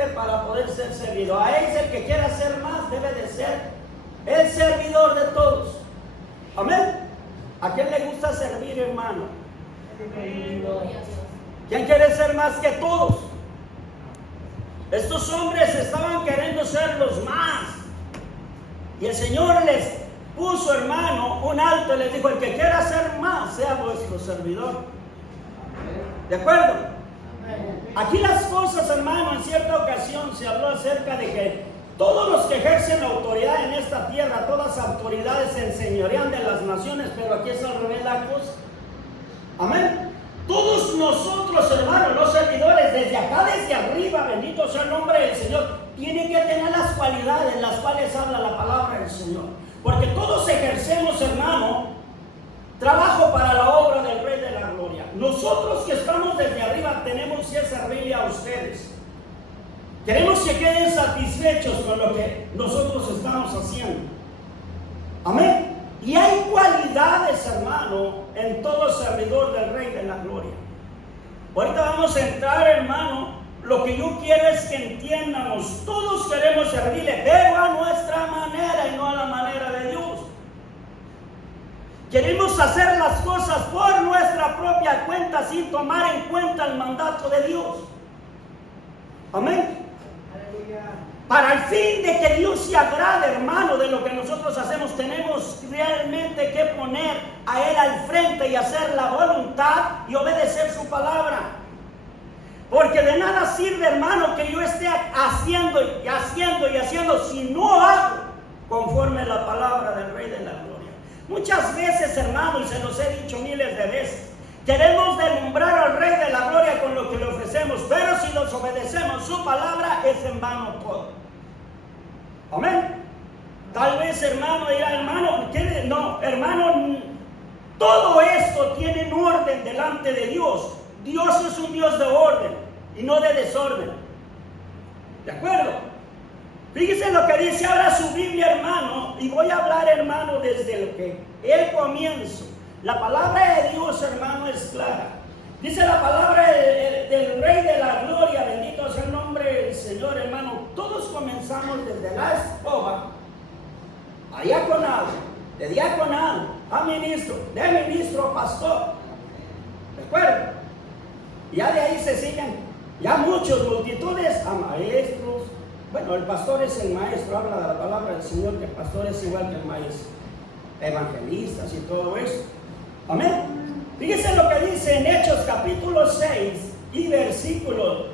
importante para poder ser servidor. A él, el que quiera ser más, debe de ser el servidor de todos. Amén. ¿A quién le gusta servir, hermano? ¿Quién quiere ser más que todos? Estos hombres estaban queriendo ser los más. Y el Señor les puso, hermano, un alto y les dijo: el que quiera ser más, sea vuestro servidor. ¿De acuerdo? Aquí las cosas, hermano, en cierta ocasión se habló acerca de que todos los que ejercen autoridad en esta tierra, todas las autoridades se enseñorean de las naciones, pero aquí es al revés la cosa. Amén. Todos nosotros, hermanos, los servidores, desde acá, desde arriba, bendito sea el nombre del Señor, tienen que tener las cualidades las cuales habla la palabra del Señor. Porque todos ejercemos, hermano, trabajo para la obra del Rey de la Gloria. Nosotros que estamos desde arriba tenemos que servirle a ustedes. Queremos que queden satisfechos con lo que nosotros estamos haciendo. Amén. Y hay cualidades, hermano, en todo servidor del Rey de la Gloria. Ahorita vamos a entrar, hermano. Lo que yo quiero es que entiendamos, todos queremos servirle, pero a nuestra manera y no a la manera de Dios. Queremos hacer las cosas por nuestra propia cuenta sin tomar en cuenta el mandato de Dios. Amén. Para el fin de que Dios se agrade, hermano, de lo que nosotros hacemos, tenemos realmente que poner a Él al frente y hacer la voluntad y obedecer su palabra. Porque de nada sirve, hermano, que yo esté haciendo si no hago conforme la palabra del Rey de la Gloria. Muchas veces, hermano, y se los he dicho miles de veces, queremos deslumbrar al Rey de la Gloria con lo que le ofrecemos, pero si nos obedecemos su palabra, es en vano todo. Amén. Tal vez, hermano, dirá: hermano, no, hermano, todo esto tiene un orden delante de Dios. Dios es un Dios de orden y no de desorden. ¿De acuerdo? Fíjese lo que dice ahora su Biblia, hermano, y voy a hablar, hermano, desde el comienzo. La palabra de Dios, hermano, es clara. Dice la palabra del Rey de la Gloria, bendito sea el nombre del Señor, hermano. Todos comenzamos desde la escoba a diaconado, de diaconado a ministro, de ministro a pastor. ¿De acuerdo? Ya de ahí se siguen ya muchos, multitudes, a maestros. Bueno, el pastor es el maestro, habla de la palabra del Señor, que el pastor es igual que el maestro. Evangelistas y todo eso. Amén. Fíjense lo que dice en Hechos capítulo 6 y versículos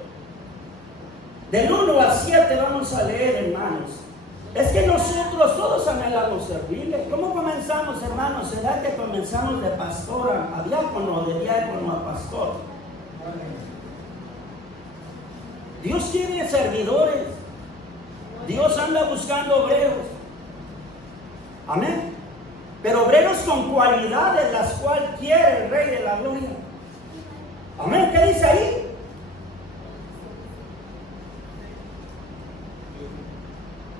del 1 al 7, vamos a leer, hermanos. Es que nosotros todos anhelamos servirle. ¿Cómo comenzamos, hermanos? ¿Será que comenzamos de pastor a diácono o de diácono a pastor? Dios quiere servidores. Dios anda buscando obreros. Amén. Pero obreros con cualidades las cuales quiere el Rey de la Gloria. Amén. ¿Qué dice ahí?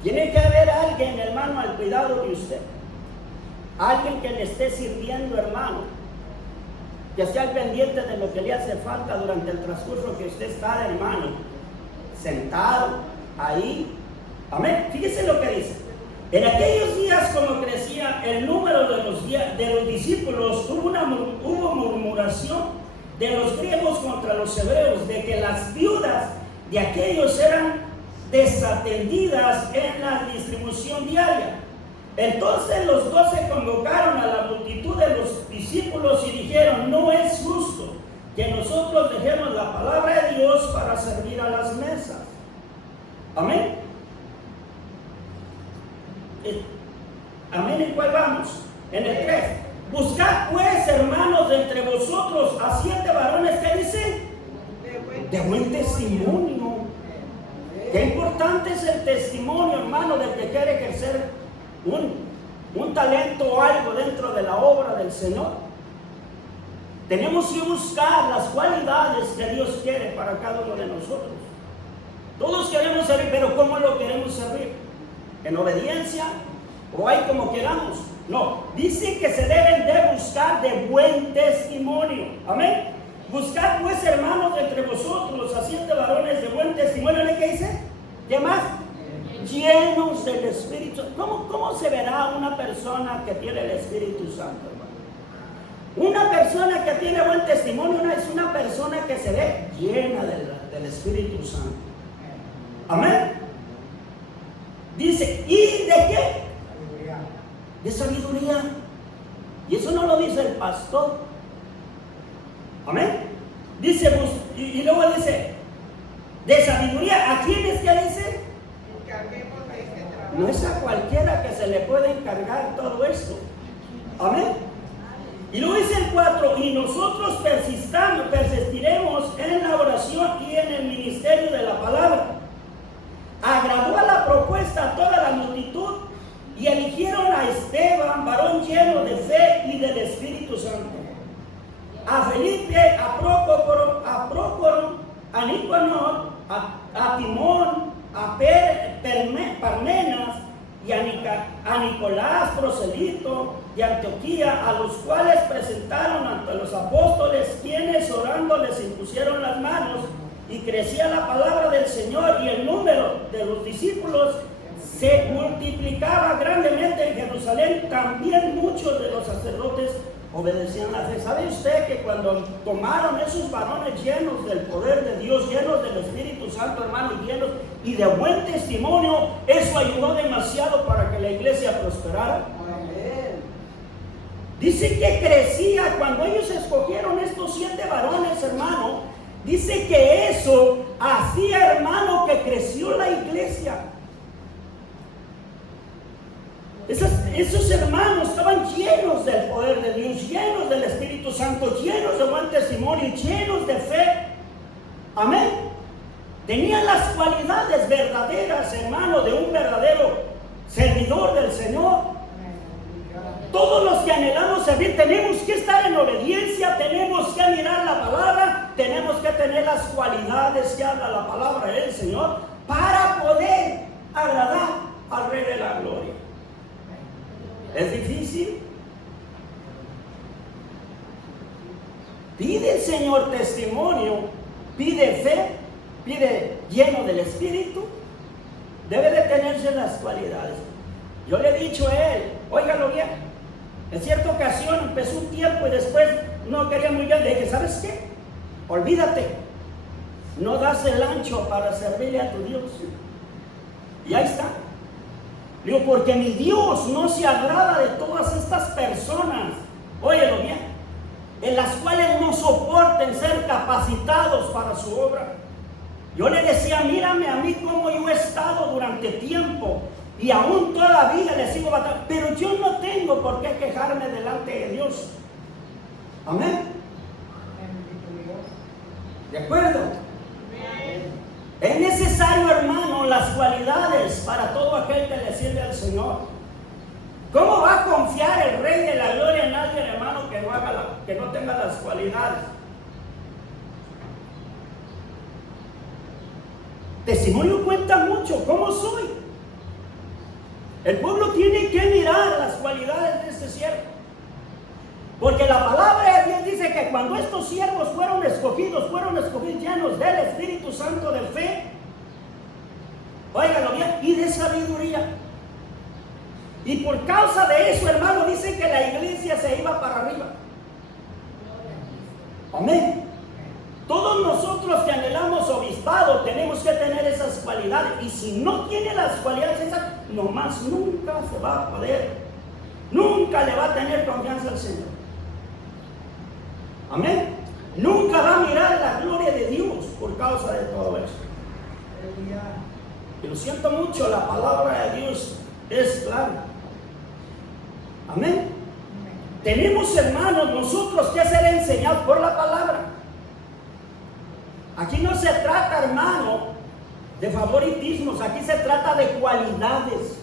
Tiene que haber alguien, hermano, al cuidado de usted. Alguien que le esté sirviendo, hermano. Que esté al pendiente de lo que le hace falta durante el transcurso que usted está, hermano, sentado ahí. Amén. Fíjese lo que dice. En aquellos días, como crecía el número de los discípulos, hubo murmuración de los griegos contra los hebreos, de que las viudas de aquellos eran desatendidas en la distribución diaria. Entonces los 12 convocaron a la multitud de los discípulos y dijeron: no es justo que nosotros dejemos la palabra de Dios para servir a las mesas. Amén. Amén. ¿En cuál vamos? En el 3. Buscad pues, hermanos, de entre vosotros a 7 varones, ¿qué dice? De buen testimonio. Qué importante es el testimonio, hermano, del que quiere ejercer un talento o algo dentro de la obra del Señor. Tenemos que buscar las cualidades que Dios quiere para cada uno de nosotros. Todos queremos servir, pero ¿cómo lo queremos servir? ¿En obediencia? ¿O hay como queramos? No, dice que se deben de buscar de buen testimonio. Amén. Buscad pues, hermanos, de entre vosotros a 7 varones de buen testimonio. ¿Qué dice? ¿Qué más? Llenos del Espíritu. ¿Cómo se verá una persona que tiene el Espíritu Santo, hermano? Una persona que tiene buen testimonio es una persona que se ve llena del Espíritu Santo. Amén. Dice, ¿y de qué? De sabiduría. Y eso no lo dice el pastor. Amén. Dice, y luego dice, de sabiduría. ¿A quién es que dice? No es a cualquiera que se le puede encargar todo esto. Amén. Y luego dice el 4, y nosotros persistiremos en la oración y en el ministerio de la palabra. Agradó a la propuesta a toda la multitud y eligieron a Esteban, varón lleno de fe y del Espíritu Santo, a Felipe, a Prócoro, a Nicanor, a Timón, a Parmenas y a Nicolás, proselito de Antioquía, a los cuales presentaron ante los apóstoles, quienes orando les impusieron las manos, y crecía la palabra del Señor, y el número de los discípulos se multiplicaba grandemente en Jerusalén. También muchos de los sacerdotes obedecían la fe. ¿Sabe usted que cuando tomaron esos varones llenos del poder de Dios, llenos del Espíritu Santo, hermano, llenos y de buen testimonio, eso ayudó demasiado para que la iglesia prosperara? Amén. Dice que crecía cuando ellos escogieron estos 7 varones, hermano. Dice que eso hacía, hermano, que creció la iglesia. Esos hermanos estaban llenos del poder de Dios, llenos del Espíritu Santo, llenos de buen testimonio, llenos de fe. Amén. Tenían las cualidades verdaderas, hermano, de un verdadero servidor del Señor. Todos los que anhelamos servir tenemos que estar en obediencia, tenemos que mirar la palabra, tenemos que tener las cualidades que habla la palabra del Señor para poder agradar al Rey de la Gloria. ¿Es difícil? Pide el Señor testimonio, pide fe, pide lleno del Espíritu. Debe de tenerse las cualidades. Yo le he dicho a él, óigalo bien, en cierta ocasión empezó un tiempo y después no quería muy bien. Le dije, ¿sabes qué? Olvídate, no das el ancho para servirle a tu Dios. Y ahí está. Digo, porque mi Dios no se agrada de todas estas personas, óyelo bien, en las cuales no soporten ser capacitados para su obra. Yo le decía, mírame a mí como yo he estado durante tiempo y aún todavía le sigo batallando, pero yo no tengo por qué quejarme delante de Dios. Amén. ¿De acuerdo? Es necesario, hermano, las cualidades para todo aquel que le sirve al Señor. ¿Cómo va a confiar el Rey de la Gloria en alguien, hermano, que no tenga las cualidades? Testimonio cuenta mucho. ¿Cómo soy? El pueblo tiene que mirar las cualidades de este siervo. Porque la palabra de Dios dice que cuando estos siervos fueron escogidos llenos del Espíritu Santo, de fe, óigalo bien, y de sabiduría. Y por causa de eso, hermano, dice que la iglesia se iba para arriba. Amén. Todos nosotros que anhelamos obispado tenemos que tener esas cualidades. Y si no tiene las cualidades esas, nomás nunca se va a poder. Nunca le va a tener confianza al Señor. Amén. Nunca va a mirar la gloria de Dios por causa de todo eso. Y lo siento mucho, la palabra de Dios es clara. Amén. Tenemos, hermanos, nosotros que ser enseñados por la palabra. Aquí no se trata, hermano, de favoritismos. Aquí se trata de cualidades.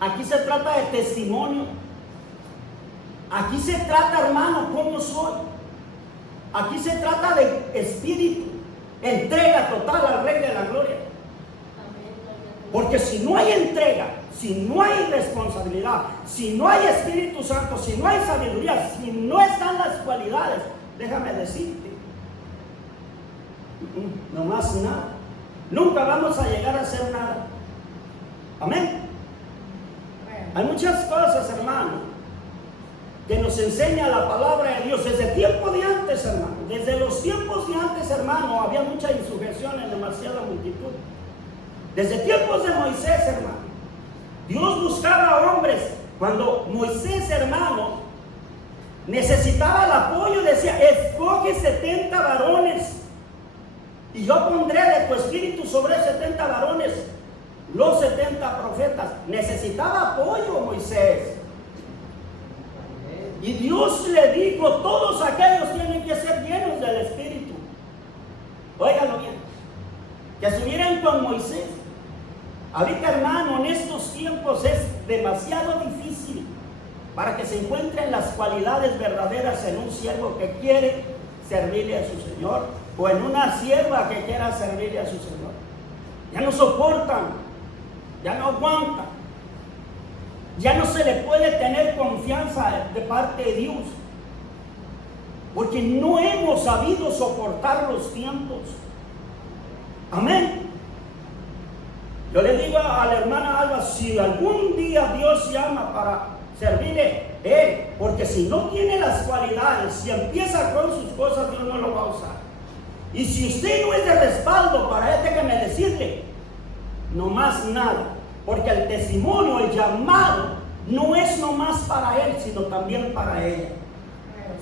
Aquí se trata de testimonio. Aquí se trata, hermano, cómo soy. Aquí se trata de espíritu, entrega total al Rey de la Gloria. Porque si no hay entrega, si no hay responsabilidad, si no hay Espíritu Santo, si no hay sabiduría, si no están las cualidades, déjame decirte, no más nada. nunca vamos a llegar a hacer nada. Amén. Hay muchas cosas, hermano, que nos enseña la palabra de Dios desde tiempo de antes, hermano. Desde los tiempos de antes, hermano, había mucha insurrección en demasiada multitud. Desde tiempos de Moisés, hermano, Dios buscaba hombres. Cuando Moisés, hermano, necesitaba el apoyo, decía: escoge 70 varones y yo pondré de tu espíritu sobre 70 varones los 70 profetas. Necesitaba apoyo Moisés. Y Dios le dijo: todos aquellos tienen que ser llenos del Espíritu. Óigalo bien, que estuvieran con Moisés. Ahorita, hermano, en estos tiempos es demasiado difícil para que se encuentren las cualidades verdaderas en un siervo que quiere servirle a su Señor, o en una sierva que quiera servirle a su Señor. Ya no soportan, ya no aguantan. Ya no se le puede tener confianza de parte de Dios, porque no hemos sabido soportar los tiempos. Amén. Yo le digo a la hermana Alba: si algún día Dios llama para servirle, porque si no tiene las cualidades, si empieza con sus cosas, Dios no lo va a usar. Y si usted no es de respaldo para él, déjeme decirle, no más nada. Porque el testimonio, el llamado, no es nomás para él, sino también para ella.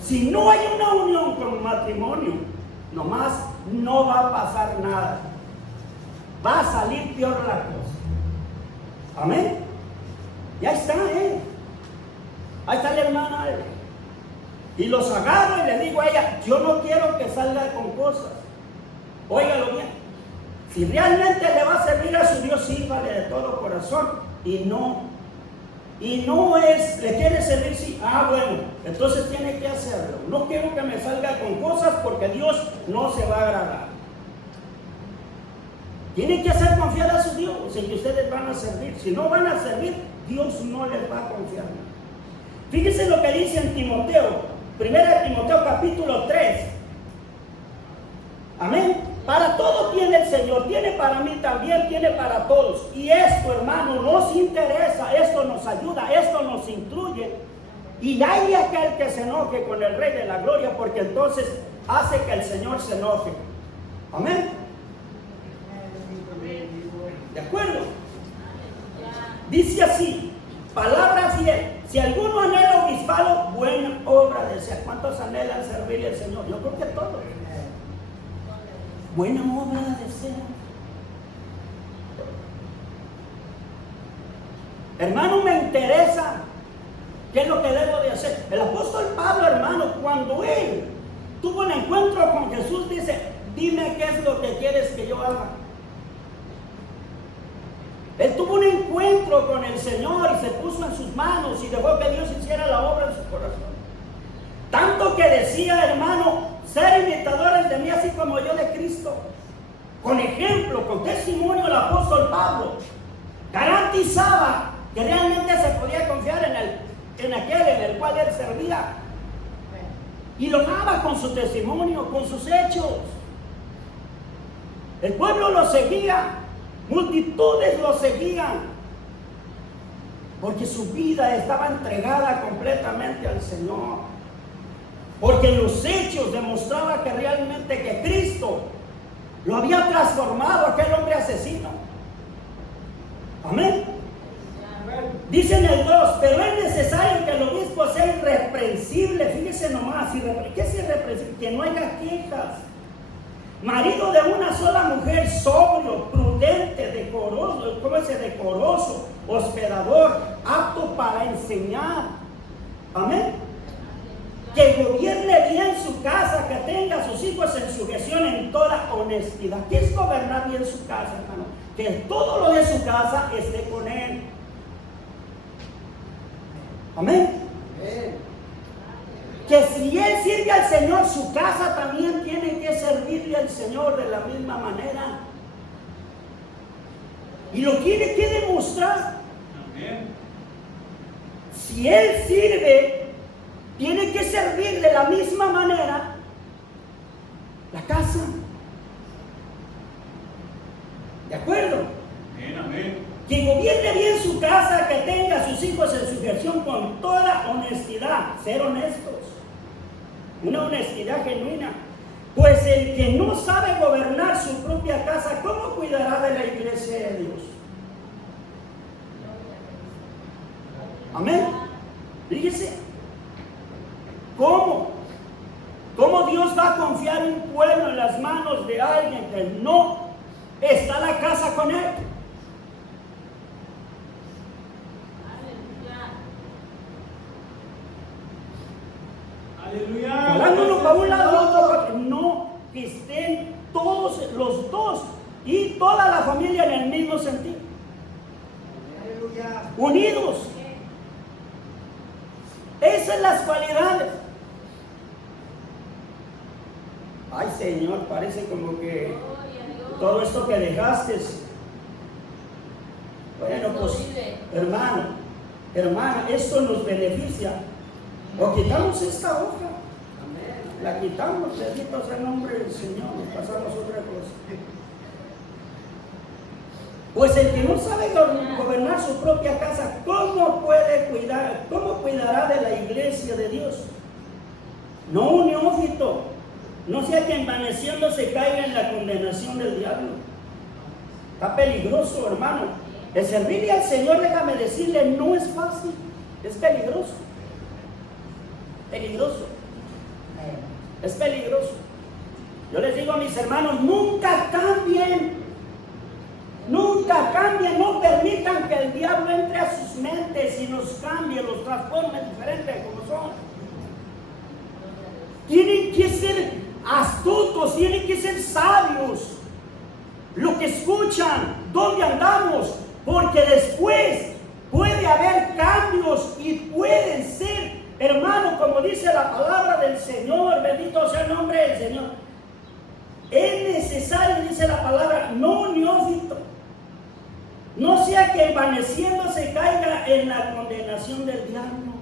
Si no hay una unión con matrimonio, nomás no va a pasar nada. Va a salir peor la cosa. Amén. Y ahí está, ahí está la hermana. Y los agarro y le digo a ella: yo no quiero que salga con cosas. Óigalo bien. Si realmente le va a servir a su Dios, sírvale de todo corazón. Y no es, le quiere servir, sí. Bueno, entonces tiene que hacerlo. No quiero que me salga con cosas, porque Dios no se va a agradar. Tienen que hacer confiar a su Dios en que ustedes van a servir. Si no van a servir, Dios no les va a confiar. Fíjense lo que dice en Timoteo, 1 Timoteo capítulo 3. Amén. Para todo tiene el Señor, tiene para mí también, tiene para todos. Y esto, hermano, nos interesa, esto nos ayuda, esto nos instruye. Y hay aquel que se enoje con el Rey de la Gloria, porque entonces hace que el Señor se enoje. Amén. ¿De acuerdo? Dice así, palabra fiel: si alguno anhela obispado, buena obra desea. ¿Cuántos anhelan servirle al Señor? Yo creo que todos. Buena obra desea. Hermano, me interesa qué es lo que debo de hacer. El apóstol Pablo, hermano, cuando él tuvo un encuentro con Jesús, dice: dime qué es lo que quieres que yo haga. Él tuvo un encuentro con el Señor y se puso en sus manos y dejó que Dios hiciera la obra en su corazón. Tanto que decía, hermano: ser imitadores de mí, así como yo de Cristo. Con ejemplo, con testimonio, el apóstol Pablo garantizaba que realmente se podía confiar en aquel en el cual él servía. Y lo daba con su testimonio, con sus hechos. El pueblo lo seguía, multitudes lo seguían, porque su vida estaba entregada completamente al Señor. Porque los hechos demostraban que realmente que Cristo lo había transformado a aquel hombre asesino. Amén. Dice en el 2: pero es necesario que el obispo sea irreprensible. Fíjese nomás, ¿qué es irreprensible? Que no haya quejas. Marido de una sola mujer, sobrio, prudente, decoroso, hospedador, apto para enseñar. Amén. Que gobierne bien su casa, que tenga a sus hijos en sujeción en toda honestidad. ¿Qué es gobernar bien su casa, hermano? Que todo lo de su casa esté con él. Amén. Que si él sirve al Señor, su casa también tiene que servirle al Señor de la misma manera. Y lo tiene que demostrar. Amén. Si él sirve, tiene que servir de la misma manera la casa. ¿De acuerdo? Amén. Quien gobierne bien su casa, que tenga a sus hijos en sujeción con toda honestidad, ser honestos, una honestidad genuina. Pues el que no sabe gobernar su propia casa, ¿cómo cuidará de la iglesia de Dios? Amén. Fíjese, ¿cómo Dios va a confiar un pueblo en las manos de alguien que no está la casa con él? Aleluya. Jalándonos para un lado, otro para otro. No, que estén todos los dos y toda la familia en el mismo sentido. Aleluya. Unidos. Esas son las cualidades. Ay, Señor, parece como que todo esto que dejaste. Bueno, pues, hermano, hermana, esto nos beneficia. O quitamos esta hoja. La quitamos, bendito sea el nombre del Señor, nos pasamos otra cosa. Pues el que no sabe gobernar su propia casa, ¿cómo cuidará de la iglesia de Dios? No un neófito, no sea que envaneciéndose caiga en la condenación del diablo. Está peligroso, hermano. El servirle al Señor, déjame decirle, no es fácil, es peligroso. Peligroso. Es peligroso. Yo les digo a mis hermanos, nunca cambien, no permitan que el diablo entre a sus mentes y los cambie, los transforme diferentes como son. Tienen que ser astutos, tienen que ser sabios. Lo que escuchan, dónde andamos, porque después puede haber cambios y pueden ser, hermano, como dice la palabra del Señor, bendito sea el nombre del Señor. Es necesario, dice la palabra, no neófito, no sea que envaneciéndose caiga en la condenación del diablo.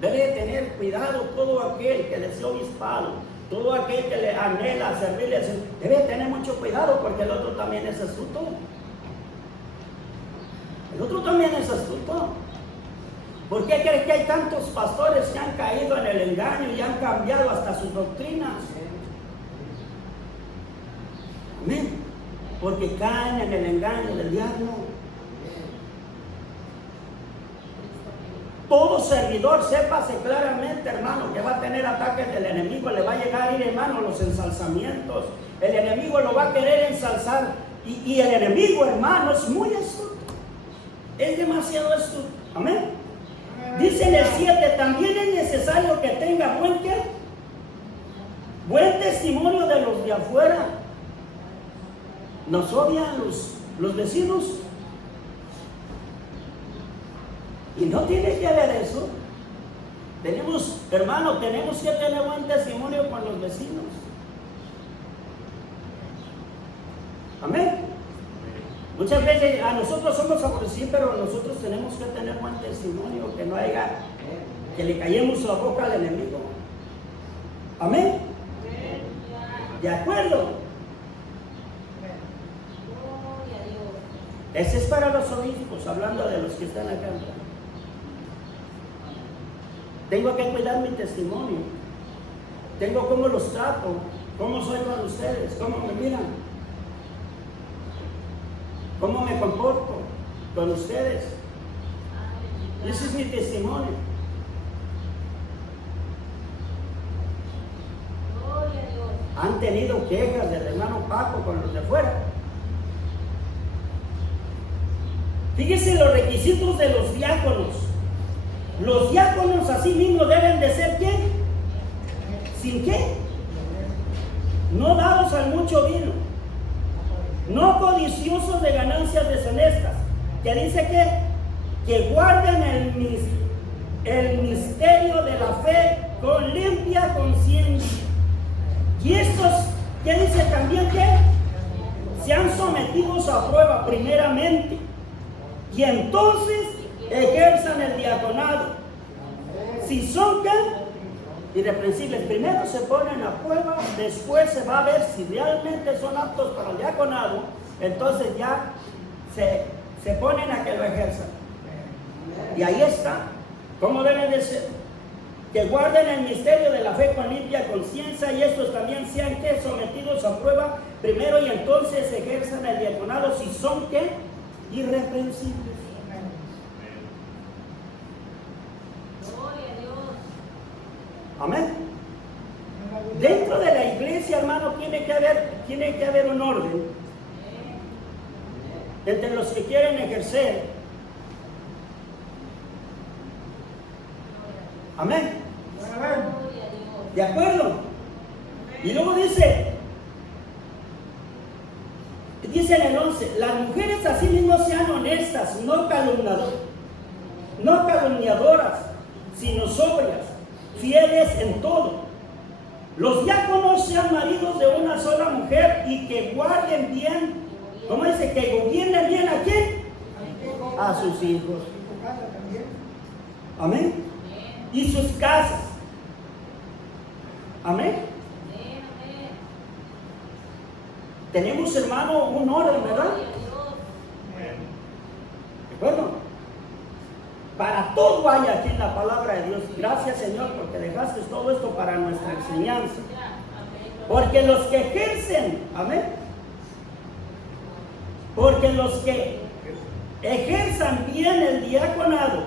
Debe tener cuidado todo aquel que desea obispado, todo aquel que le anhela servirle al Señor. Debe tener mucho cuidado porque el otro también es astuto. El otro también es astuto. ¿Por qué crees que hay tantos pastores que han caído en el engaño y han cambiado hasta sus doctrinas? Amén. Porque caen en el engaño del diablo. Todo servidor, sépase claramente, hermano, que va a tener ataques del enemigo, le va a llegar a ir, hermano, los ensalzamientos. El enemigo lo va a querer ensalzar. Y el enemigo, hermano, es muy astuto. Es demasiado astuto. Amén. Dice en el 7, también es necesario que tenga buen testimonio de los de afuera. Nos odian los vecinos. Y no tiene que haber eso. Tenemos, hermano, tenemos que tener buen testimonio con los vecinos. Amén. Muchas veces a nosotros somos favorecidos, pero nosotros tenemos que tener buen testimonio, que no haya, que le callemos la boca al enemigo. Amén. ¿De acuerdo? Ese es para los obispos, hablando de los que están acá. Tengo que cuidar mi testimonio. Tengo cómo los trato, cómo soy con ustedes, cómo me miran, cómo me comporto con ustedes. Ese es mi testimonio. Han tenido quejas del hermano Paco con los de afuera. Fíjense los requisitos de los diáconos. Los diáconos así mismo deben de ser ¿qué? ¿Sin qué? No dados al mucho vino, no codiciosos de ganancias deshonestas, que dice que guarden el misterio de la fe con limpia conciencia. Y estos, ¿qué dice también? Que sean sometidos a prueba primeramente y entonces ejerzan el diaconado. Si son irreprensibles. Primero se ponen a prueba, después se va a ver si realmente son aptos para el diaconado, entonces ya se ponen a que lo ejerzan. Y ahí está, ¿cómo deben de ser? Que guarden el misterio de la fe con limpia conciencia, y estos también sean que sometidos a prueba primero, y entonces ejerzan el diaconado si son que irreprensibles. Amén. Dentro de la iglesia, hermano, tiene que haber un orden entre los que quieren ejercer. Amén. ¿De acuerdo? Y luego dice en el 11, las mujeres asimismo sean honestas, no calumniadoras, sino sobrias, fieles en todo. Los diáconos sean maridos de una sola mujer y que guarden bien, ¿cómo dice? Que gobiernen bien ¿a quién? A sus hijos. Amén. Y sus casas. Amén. Tenemos, hermano, un orden, ¿verdad? ¿De acuerdo? Para todo hay aquí en la palabra de Dios. Gracias, Señor, porque dejaste todo esto para nuestra enseñanza. Porque los que ejercen, amén, porque los que ejerzan bien el diaconado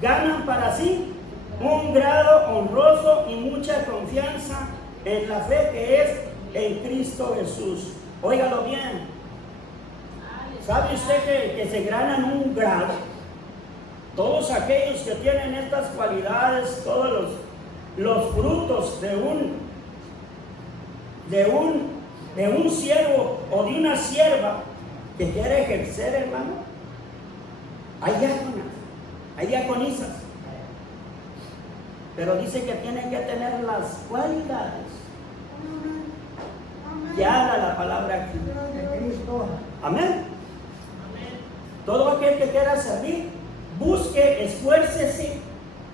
ganan para sí un grado honroso y mucha confianza en la fe que es en Cristo Jesús. Óigalo bien. ¿Sabe usted que se ganan un grado? Todos aquellos que tienen estas cualidades, todos los frutos de un siervo o de una sierva que quiere ejercer, hermano, hay diáconas, hay diaconisas, pero dice que tienen que tener las cualidades que habla la palabra aquí. Amén. Todo aquel que quiera servir, busque, esfuércese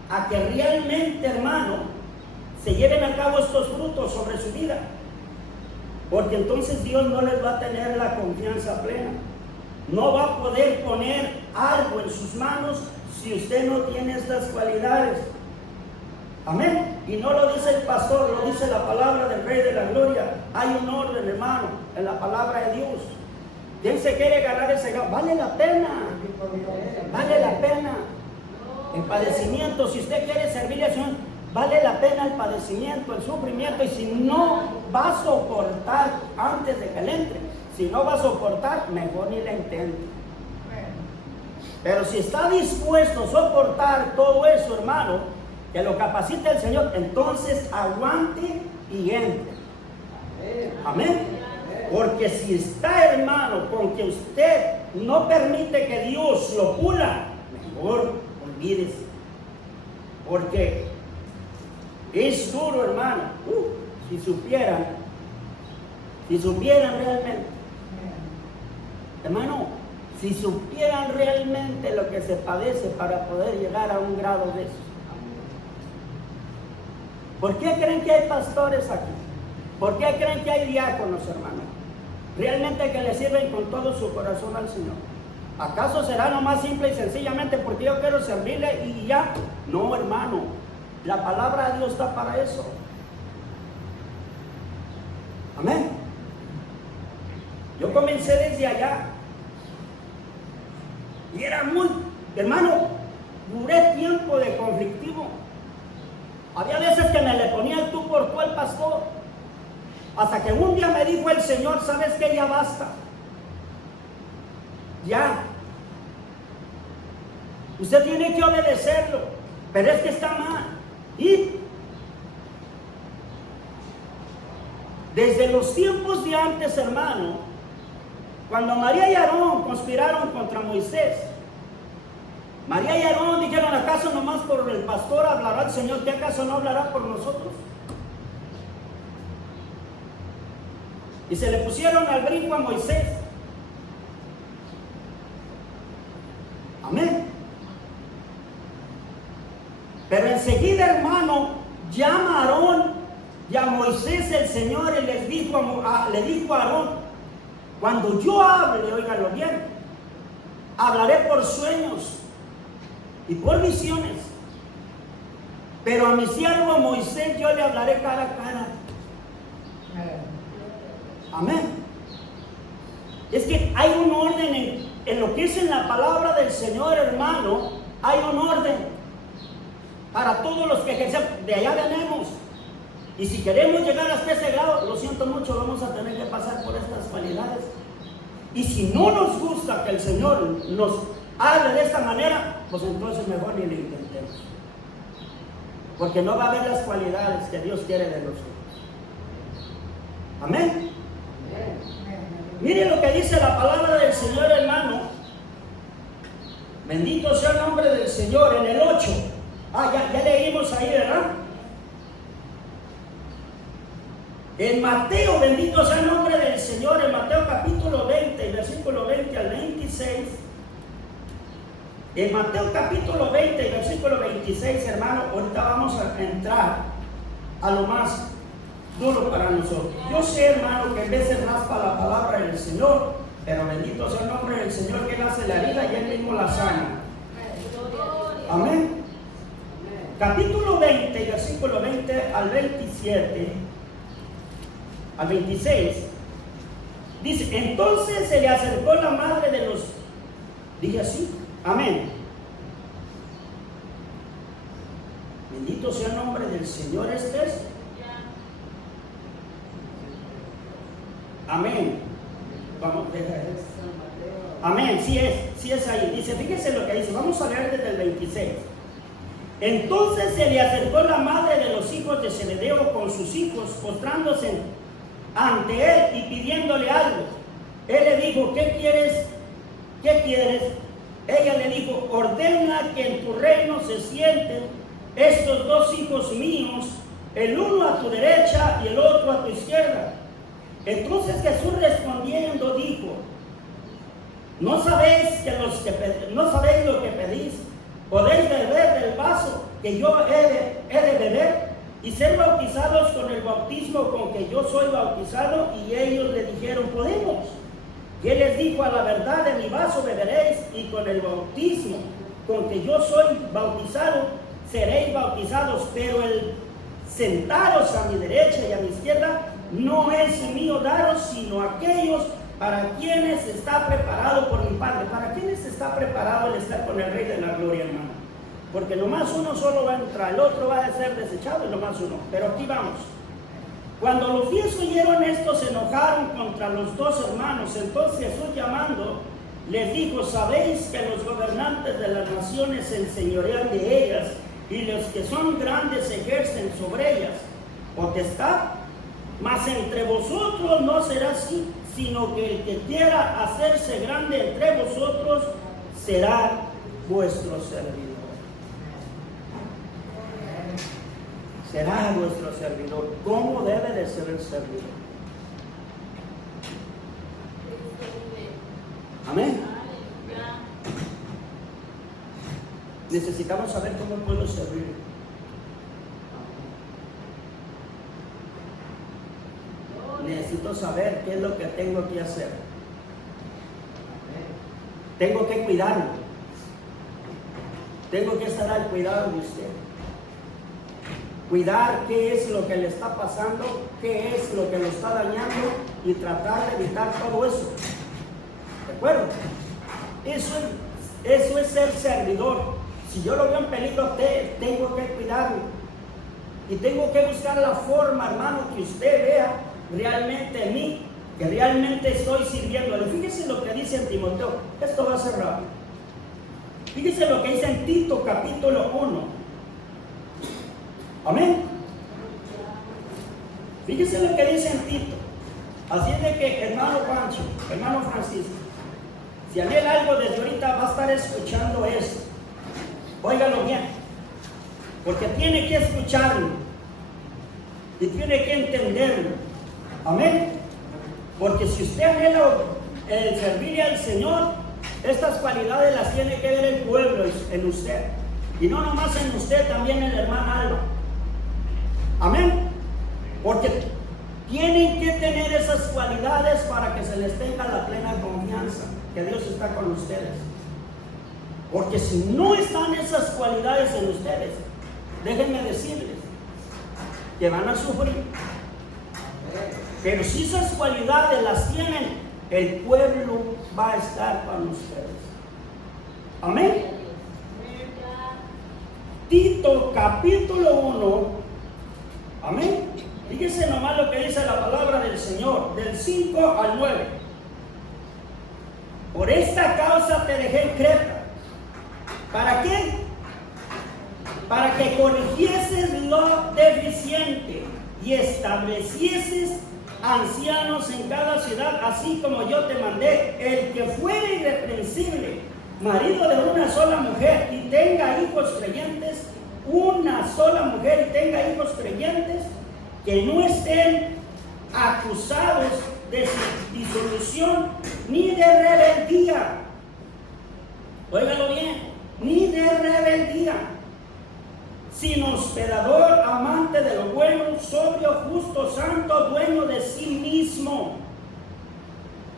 a que realmente, hermano, se lleven a cabo estos frutos sobre su vida, porque entonces Dios no les va a tener la confianza plena, no va a poder poner algo en sus manos si usted no tiene estas cualidades. Amén. Y no lo dice el pastor, lo dice la palabra del Rey de la Gloria. Hay un orden, hermano, en la palabra de Dios. ¿Quién se quiere ganar ese grado? Vale la pena. Vale la pena. El padecimiento, si usted quiere servirle al Señor, vale la pena el padecimiento, el sufrimiento. Y si no va a soportar antes de que le entre, si no va a soportar, mejor ni le intente. Pero si está dispuesto a soportar todo eso, hermano, que lo capacite el Señor, entonces aguante y entre. Amén. Porque si está, hermano, con que usted no permite que Dios lo pula, mejor olvídese. Porque es duro, hermano. Si supieran realmente, hermano, si supieran realmente lo que se padece para poder llegar a un grado de eso. ¿Por qué creen que hay pastores aquí? ¿Por qué creen que hay diáconos, hermano? Realmente que le sirven con todo su corazón al Señor. ¿Acaso será nomás simple y sencillamente porque yo quiero servirle y ya? No, hermano. La palabra de Dios está para eso. Amén. Yo comencé desde allá. Y era muy, hermano, duré tiempo de conflictivo. Había veces que me le ponía el tú por tú al pastor. Hasta que un día me dijo el Señor, ¿sabes qué? Ya basta. Ya. Usted tiene que obedecerlo. Pero es que está mal. Y desde los tiempos de antes, hermano, cuando María y Aarón conspiraron contra Moisés, María y Aarón dijeron, ¿acaso nomás por el pastor hablará el Señor? ¿Qué acaso no hablará por nosotros? Y se le pusieron al brinco a Moisés. Amén. Pero enseguida, hermano, llama a Aarón y a Moisés el Señor y le dijo a Aarón, cuando yo hable, óiganlo bien, hablaré por sueños y por visiones, pero a mi siervo Moisés yo le hablaré cara a cara. Amén. Es que hay un orden en lo que es en la palabra del Señor, hermano. Hay un orden para todos los que ejercemos. De allá venimos. Y si queremos llegar hasta ese grado, lo siento mucho, vamos a tener que pasar por estas cualidades. Y si no nos gusta que el Señor nos hable de esta manera, pues entonces mejor ni lo intentemos. Porque no va a haber las cualidades que Dios quiere de nosotros. Amén. Mire lo que dice la palabra del Señor, hermano. Bendito sea el nombre del Señor. En el 8. Ya leímos ahí, ¿verdad? En Mateo, bendito sea el nombre del Señor. En Mateo capítulo 20, versículo 20 al 26. En Mateo capítulo 20, versículo 26, hermano. Ahorita vamos a entrar a lo más duro para nosotros. Yo sé, hermano, que a veces raspa la palabra del Señor, pero bendito sea el nombre del Señor, que Él hace la herida y Él mismo la sana. Amén. Capítulo 20, versículo 20 al 27, al 26, dice, entonces se le acercó la madre de los, dije así, amén. Bendito sea el nombre del Señor. Amén. Vamos, deja eso. Amén, sí es ahí. Dice, fíjese lo que dice. Vamos a leer desde el 26. Entonces se le acercó la madre de los hijos de Zebedeo con sus hijos, postrándose ante él y pidiéndole algo. Él le dijo, ¿qué quieres? ¿Qué quieres? Ella le dijo, ordena que en tu reino se sienten estos dos hijos míos, el uno a tu derecha y el otro a tu izquierda. Entonces Jesús respondiendo dijo, ¿no sabéis lo que pedís? ¿Podéis beber del vaso que yo he de beber y ser bautizados con el bautismo con que yo soy bautizado? Y ellos le dijeron, podemos. Y él les dijo, a la verdad de mi vaso beberéis y con el bautismo con que yo soy bautizado seréis bautizados, pero el sentaros a mi derecha y a mi izquierda no es mío daros, sino aquellos para quienes está preparado por mi Padre. ¿Para quienes está preparado el estar con el Rey de la Gloria, hermano? Porque nomás uno solo va a entrar, el otro va a ser desechado y nomás uno. Pero aquí vamos. Cuando los 10 oyeron esto, se enojaron contra los dos hermanos. Entonces Jesús llamando, les dijo, ¿sabéis que los gobernantes de las naciones se enseñorean de ellas y los que son grandes ejercen sobre ellas potestad? Mas entre vosotros no será así, sino que el que quiera hacerse grande entre vosotros será vuestro servidor. Será vuestro servidor. ¿Cómo debe de ser el servidor? Amén. Necesitamos saber cómo puedo servir. Necesito saber qué es lo que tengo que hacer. Tengo que cuidarlo. Tengo que estar al cuidado de usted. Cuidar qué es lo que le está pasando, qué es lo que lo está dañando y tratar de evitar todo eso. ¿De acuerdo? Eso es ser servidor. Si yo lo veo en peligro, tengo que cuidarlo. Y tengo que buscar la forma, hermano, que usted vea realmente en mí, que realmente estoy sirviéndole. Fíjese lo que dice en Timoteo. Esto va a ser rápido. Fíjese lo que dice en Tito capítulo 1. Amén. Fíjese lo que dice en Tito. Así es de que, hermano Pancho, hermano Francisco, si anhela algo desde ahorita va a estar escuchando esto. Óigalo bien, porque tiene que escucharlo y tiene que entenderlo. Amén. Porque si usted anhela el servirle al Señor, estas cualidades las tiene que ver el pueblo en usted. Y no nomás en usted, también en la hermana Alba. Amén. Porque tienen que tener esas cualidades para que se les tenga la plena confianza que Dios está con ustedes. Porque si no están esas cualidades en ustedes, déjenme decirles que van a sufrir. Pero si esas cualidades las tienen, el pueblo va a estar con ustedes. Amén. Tito capítulo 1. Amén. Fíjense nomás lo que dice la palabra del Señor, del 5 al 9. Por esta causa te dejé en Creta. ¿Para qué? Para que corrigieses lo deficiente y establecieses ancianos en cada ciudad, así como yo te mandé. El que fuera irreprensible, marido de una sola mujer y tenga hijos creyentes, una sola mujer y tenga hijos creyentes, que no estén acusados de disolución ni de rebeldía. Óigalo bien, ni de rebeldía, sino hospedador, amante de lo bueno, sobrio, justo, santo, dueño de sí mismo,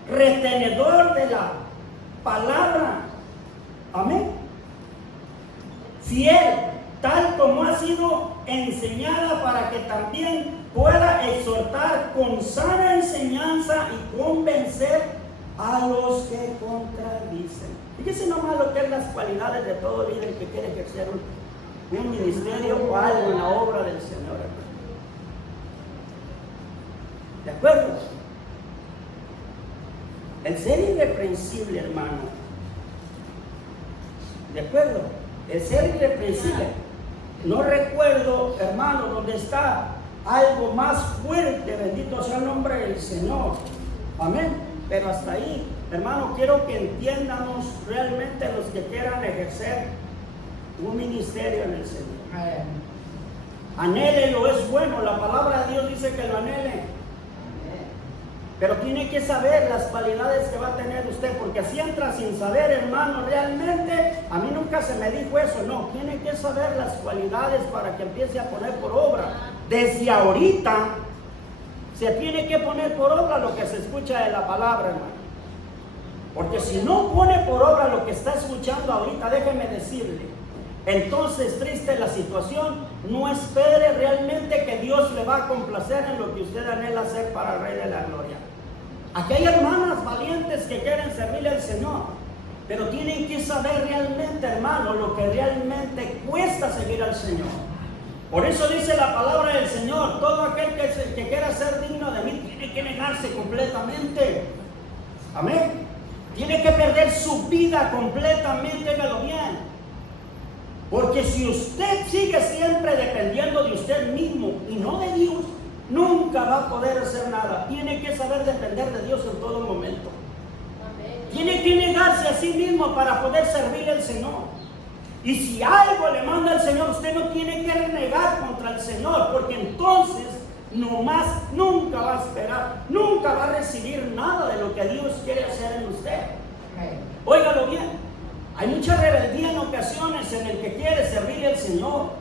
retenedor de la palabra. Amén. Fiel, tal como ha sido enseñada, para que también pueda exhortar con sana enseñanza y convencer a los que contradicen. Fíjese nomás lo que es las cualidades de todo líder que quiere ejercer un ministerio o algo en la obra del Señor. ¿De acuerdo? El ser irreprensible, hermano. ¿De acuerdo? El ser irreprensible. No recuerdo, hermano, donde está algo más fuerte, bendito sea el nombre del Señor. Amén. Pero hasta ahí, hermano, quiero que entiendamos realmente los que quieran ejercer un ministerio en el Señor. Anhélelo, es bueno. La palabra de Dios dice que lo anhele. Pero tiene que saber las cualidades que va a tener usted, porque si entra sin saber, hermano, realmente, a mí nunca se me dijo eso. No, tiene que saber las cualidades para que empiece a poner por obra. Desde ahorita se tiene que poner por obra lo que se escucha de la palabra, hermano. Porque si no pone por obra lo que está escuchando ahorita, déjeme decirle, entonces triste la situación. No espere realmente que Dios le va a complacer en lo que usted anhela hacer para el Rey de la Gloria. Aquí hay hermanas valientes que quieren servirle al Señor, pero tienen que saber realmente, hermano, lo que realmente cuesta seguir al Señor. Por eso dice la palabra del Señor: todo aquel que quiera ser digno de mí tiene que negarse completamente. Amén. Tiene que perder su vida completamente, hágalo bien. Porque si usted sigue siempre dependiendo de usted mismo y no de Dios, nunca va a poder hacer nada. Tiene que saber depender de Dios en todo momento. Tiene que negarse a sí mismo para poder servir al Señor. Y si algo le manda al Señor, usted no tiene que renegar contra el Señor, porque entonces nomás nunca va a esperar, nunca va a recibir nada de lo que Dios quiere hacer en usted. Óigalo bien. Hay mucha rebeldía en ocasiones en el que quiere servirle al Señor.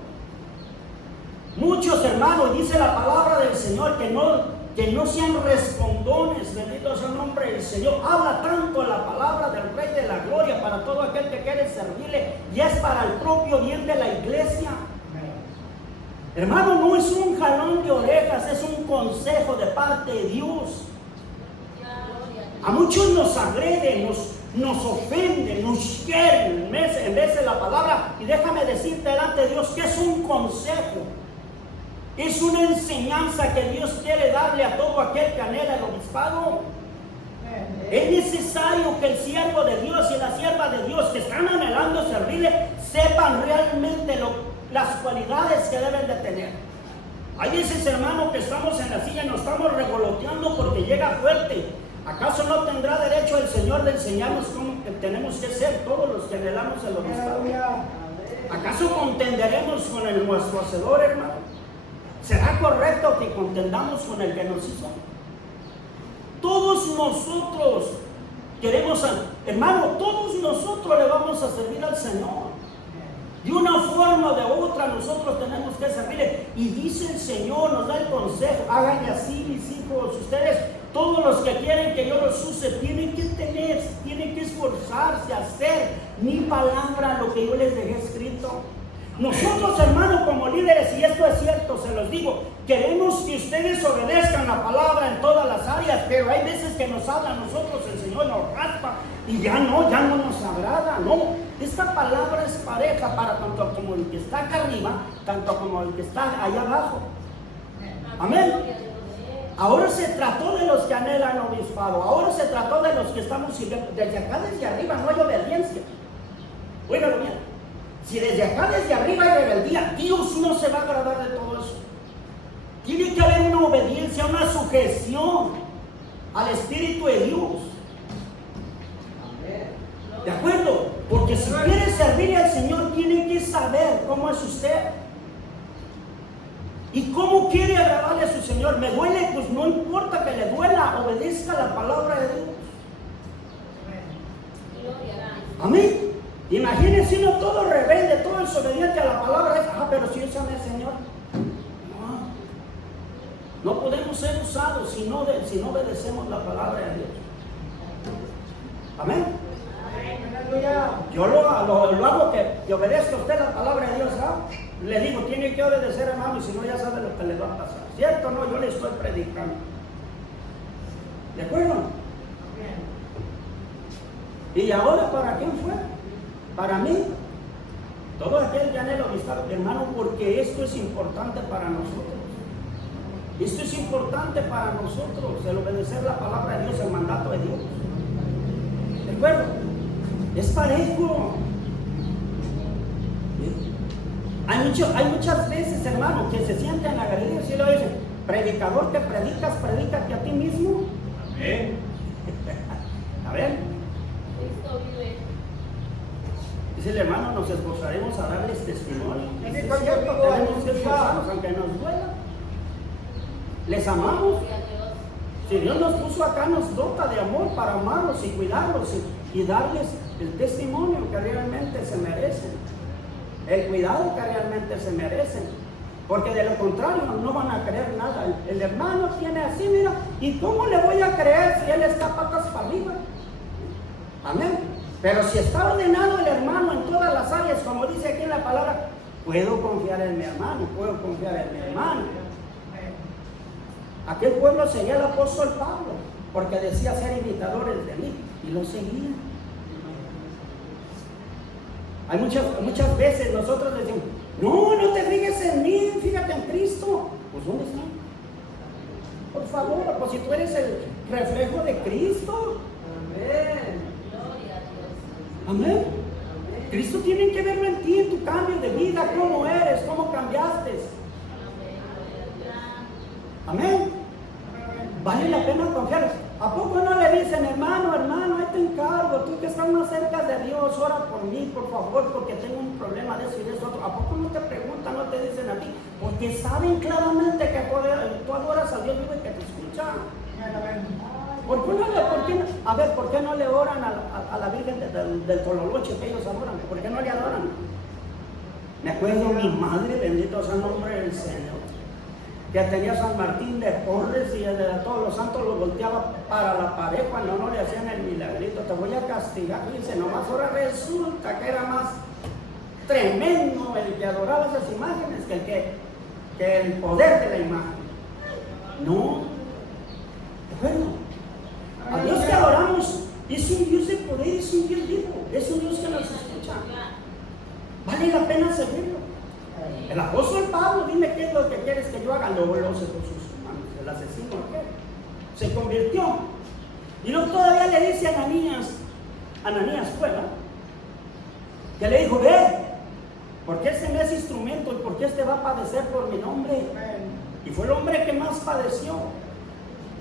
Muchos hermanos, dice la palabra del Señor, que no sean respondones, bendito sea el nombre del Señor. Habla tanto la palabra del Rey de la Gloria para todo aquel que quiere servirle, y es para el propio bien de la iglesia. Hermano, no es un jalón de orejas, es un consejo de parte de Dios. A muchos nos agreden, nos ofenden, nos hieren en vez de la palabra. Y déjame decirte delante de Dios que es un consejo, es una enseñanza que Dios quiere darle a todo aquel que anhela el obispado. Es necesario que el siervo de Dios y la sierva de Dios que están anhelando servirle sepan realmente las cualidades que deben de tener. Hay veces, hermano, que estamos en la silla y nos estamos revoloteando porque llega fuerte. ¿Acaso no tendrá derecho el Señor de enseñarnos cómo tenemos que ser todos los que anhelamos el obispado? ¿Acaso contenderemos con nuestro hacedor, hermano? ¿Será correcto que contendamos con el que nos hizo? Todos nosotros queremos, hermano, todos nosotros le vamos a servir al Señor. De una forma o de otra nosotros tenemos que servirle. Y dice el Señor, nos da el consejo, háganle así, mis hijos. Ustedes, todos los que quieren que yo los use, tienen que tener, tienen que esforzarse a hacer mi palabra, lo que yo les dejé escrito. Nosotros, hermanos, como líderes, y esto es cierto, se los digo, queremos que ustedes obedezcan la palabra en todas las áreas, pero hay veces que nos habla a nosotros, el Señor nos raspa y ya no nos agrada, no. Esta palabra es pareja para tanto como el que está acá arriba, tanto como el que está allá abajo. Amén. Ahora se trató de los que anhelan obispado, ahora se trató de los que estamos sirviendo. Desde acá, desde arriba, no hay obediencia. Óigalo bien. Si desde acá, desde arriba hay rebeldía, Dios no se va a agradar de todo eso. Tiene que haber una obediencia, una sujeción al Espíritu de Dios. ¿De acuerdo? Porque si quiere servirle al Señor, tiene que saber cómo es usted. ¿Y cómo quiere agradarle a su Señor? ¿Me duele? Pues no importa que le duela, obedezca la palabra de Dios. Amén. Imagínense uno todo rebelde, todo desobediente a la palabra. Pero si usan el Señor. No podemos ser usados si no obedecemos la palabra de Dios. Amén. Yo lo hago que obedezca usted la palabra de Dios. Le digo, tiene que obedecer, hermano, y si no ya sabe lo que le va a pasar. ¿Cierto o no? Yo le estoy predicando. ¿De acuerdo? ¿Y ahora para quién fue? Para mí. Todo aquel que anhela obispado, hermano, porque esto es importante para nosotros. Esto es importante para nosotros, el obedecer la palabra de Dios, el mandato de Dios. ¿De acuerdo? Es parejo. Hay muchas veces, hermano, que se sienten en la galería y lo dicen, predicador que predicas, predícate a ti mismo. Amén. A ver. Dice el hermano, nos esforzaremos a darles testimonio. Es cierto, tenemos que esforzarnos, aunque nos duela. Les amamos. Si Dios nos puso acá, nos dota de amor para amarlos y cuidarlos y darles el testimonio que realmente se merecen, el cuidado que realmente se merecen, porque de lo contrario no van a creer nada. El hermano tiene así, mira, ¿y cómo le voy a creer si él está patas para arriba? Amén. Pero si está ordenado el hermano en todas las áreas, como dice aquí en la palabra, puedo confiar en mi hermano, puedo confiar en mi hermano. Aquel pueblo seguía al apóstol Pablo, porque decía ser imitadores de mí, y lo seguían. Hay muchas veces nosotros decimos, no te fijes en mí, fíjate en Cristo. Pues ¿dónde está? Por favor, pues si tú eres el reflejo de Cristo. Amén. Amén. Cristo tiene que verlo en ti, en tu cambio de vida, cómo eres, cómo cambiaste. Amén. Vale la pena confiar. ¿A poco no le dicen, hermano, ahí te encargo, tú que estás más cerca de Dios, ora por mí, por favor, porque tengo un problema de eso y de eso otro? ¿A poco no te preguntan, no te dicen a ti? Porque saben claramente que tú adoras a Dios vivo y que te escucha. ¿Por qué no le oran a la Virgen del Tololoche que ellos adoran? ¿Por qué no le adoran? Me acuerdo mi madre, bendito sea el nombre del Señor, que tenía San Martín de Porres y de todos los santos los volteaba para la pared cuando no le hacían el milagrito. Te voy a castigar. Y dice, nomás ahora resulta que era más tremendo el que adoraba esas imágenes que el poder de la imagen. No. Bueno, a Dios que adoramos es un Dios de poder, es un Dios vivo, es un Dios que nos escucha. Vale la pena servirlo. El apóstol Pablo, dime qué es lo que quieres que yo haga. Lo hace con sus manos. El asesino aquel se convirtió. Y luego todavía le dice a Ananías fue, ¿no? Que le dijo, ve, porque este me es instrumento y porque este va a padecer por mi nombre. Y fue el hombre que más padeció.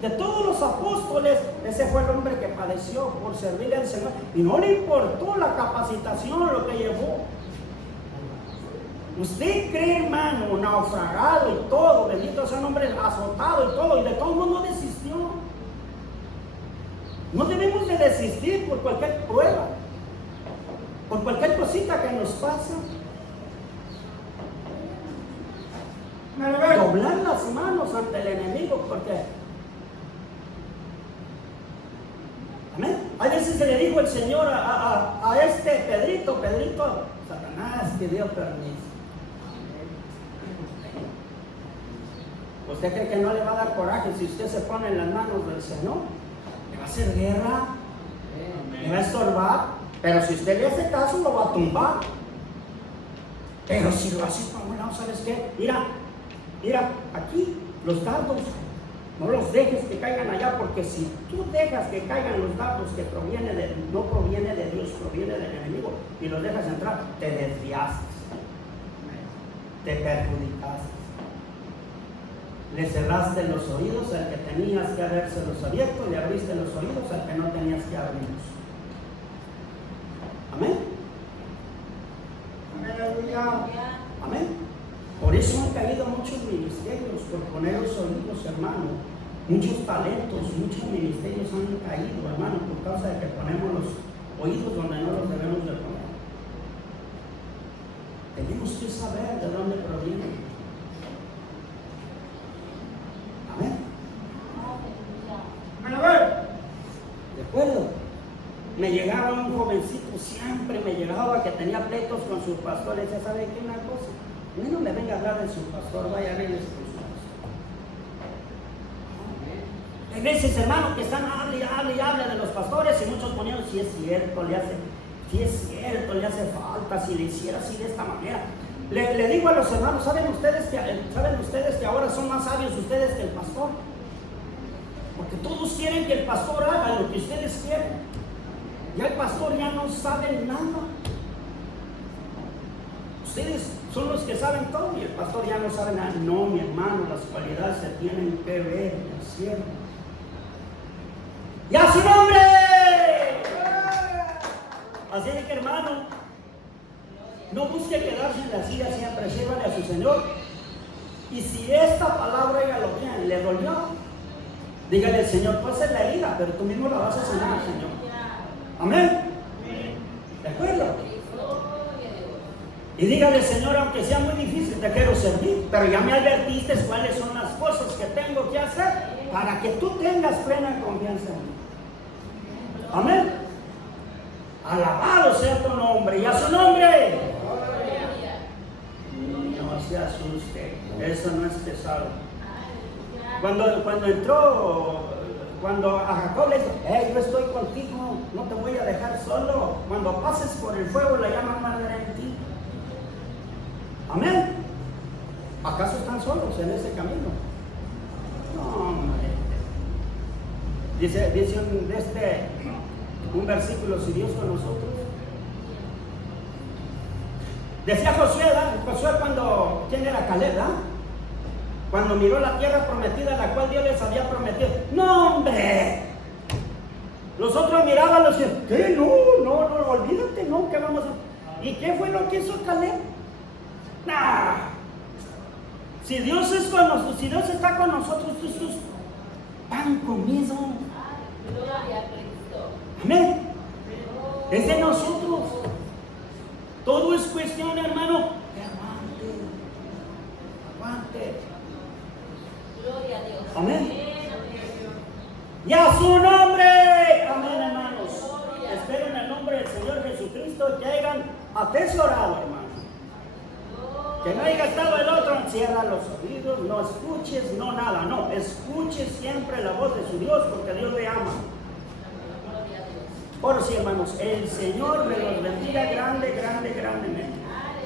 De todos los apóstoles, ese fue el hombre que padeció por servirle al Señor. Y no le importó la capacitación, lo que llevó. Usted cree, hermano, naufragado y todo, bendito sea el nombre, azotado y todo, y de todo el mundo desistió. No debemos de desistir por cualquier prueba, por cualquier cosita que nos pasa. doblar las manos ante el enemigo, porque amén. A veces se le dijo el Señor a este Pedrito, Satanás pidió permiso. ¿Usted cree que no le va a dar coraje si usted se pone en las manos del Señor? ¿Le va a hacer guerra? ¿Le va a estorbar? Pero si usted le hace caso, lo va a tumbar. Pero si lo hace para un lado, ¿sabes qué? Mira, aquí los dardos, no los dejes que caigan allá, porque si tú dejas que caigan los dardos que no proviene de Dios, proviene del enemigo, y los dejas entrar, te desviaste, te perjudicaste. Le cerraste los oídos al que tenías que habérselos abierto, le abriste los oídos al que no tenías que abrirlos. Amén. Amén. Por eso han caído muchos ministerios, por poner los oídos, hermano. Muchos talentos, muchos ministerios han caído, hermano, por causa de que ponemos los oídos donde no los debemos de poner. Tenemos que saber de dónde provienen. Amén. ¿De acuerdo? Me llegaba un jovencito, siempre me llegaba que tenía pleitos con sus pastores. Ya sabe que una cosa, a mí no me venga a hablar de su pastor, vaya a verles con su pastor. Hay veces, hermano, que están hable de los pastores, y muchos ponían, si es cierto, le hace falta, si le hiciera así de esta manera. Le digo a los hermanos, ¿saben ustedes que ahora son más sabios ustedes que el pastor? Porque todos quieren que el pastor haga lo que ustedes quieren. Ya el pastor ya no sabe nada. Ustedes son los que saben todo y el pastor ya no sabe nada. No, mi hermano, las cualidades se tienen que ver en el cielo. ¡Y a su nombre! Así de que, hermano, no busque quedarse en la silla siempre, sírvale a su Señor. Y si esta palabra, hágalo bien, le dolió, dígale al Señor, tú haces la herida, pero tú mismo la vas a sanar, Señor. Amén. ¿De acuerdo? Y dígale, Señor, aunque sea muy difícil, te quiero servir, pero ya me advertiste cuáles son las cosas que tengo que hacer para que tú tengas plena confianza en mí. Amén. Alabado sea tu nombre y a su nombre. No se asuste, eso no es pesado. Cuando entró, cuando a Jacob le dijo, hey, yo estoy contigo, no te voy a dejar solo. Cuando pases por el fuego, la llama arderá en ti. Amén. ¿Acaso están solos en ese camino? No, hombre. Dice un versículo, si Dios con nosotros. Decía Josué cuando, ¿quién era Caleb? Cuando miró la tierra prometida, la cual Dios les había prometido. ¡No, hombre! Los otros miraban, los decían, ¿qué? No, olvídate, no, ¿qué vamos a...? ¿Y qué fue lo que hizo Caleb? ¡Nah! Si Dios es con nosotros, si Dios está con nosotros, estos pan comido. Amén. Es de nosotros. Todo es cuestión, hermano, que aguante. Gloria a Dios. Amén. Y a su nombre. Amén, hermanos. Espero en el nombre del Señor Jesucristo que hayan atesorado, hermano. Que no haya estado el otro, cierra los oídos, no escuches, no nada, no. Escuche siempre la voz de su Dios porque Dios le ama. Por sí, hermanos, el Señor me los bendiga grande.